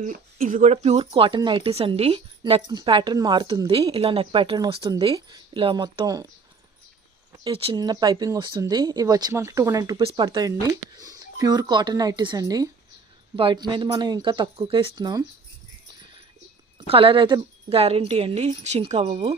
ఇవి ఇవి కూడా ప్యూర్ కాటన్ నైటీస్ అండి. నెక్ ప్యాటర్న్ మారుతుంది, ఇలా నెక్ ప్యాటర్న్ వస్తుంది. ఇలా మొత్తం ఈ చిన్న పైపింగ్ వస్తుంది. ఇవి వచ్చి మనకి 200 రూపీస్ పడతాయండి. ప్యూర్ కాటన్ నైటీస్ అండి. బయట మీద మనం ఇంకా తక్కువకే ఇస్తున్నాం. కలర్ అయితే గ్యారంటీ అండి, షింక్ అవ్వవు.